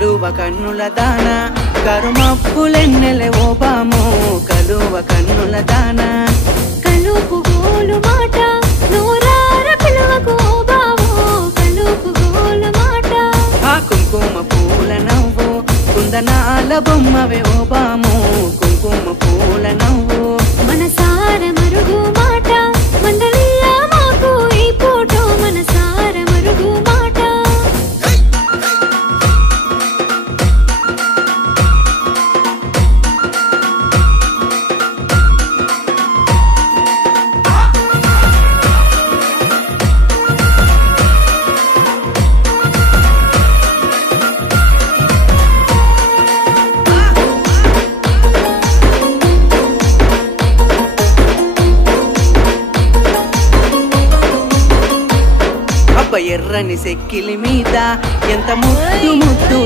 కలువ కన్నుల దాన కరుమప్పులెన్నెలే ఓ బాము కలువ కన్నుల దాన కలుపు గోలు మాట నోరార పిలువకు ఓ బావో కలుపు గోలు మాట ఆ కుంకుమ పూల నవ్వు కుందనాల బొమ్మవే ఓ బాము కుంకుమ పూల నవ్వు మనసార మరుగు మాట మండలియ మాకు ఈ పూటో మనసార మరుగు మాట ఎర్రని సెక్కిలి మీద ఎంత ముద్దు ముద్దు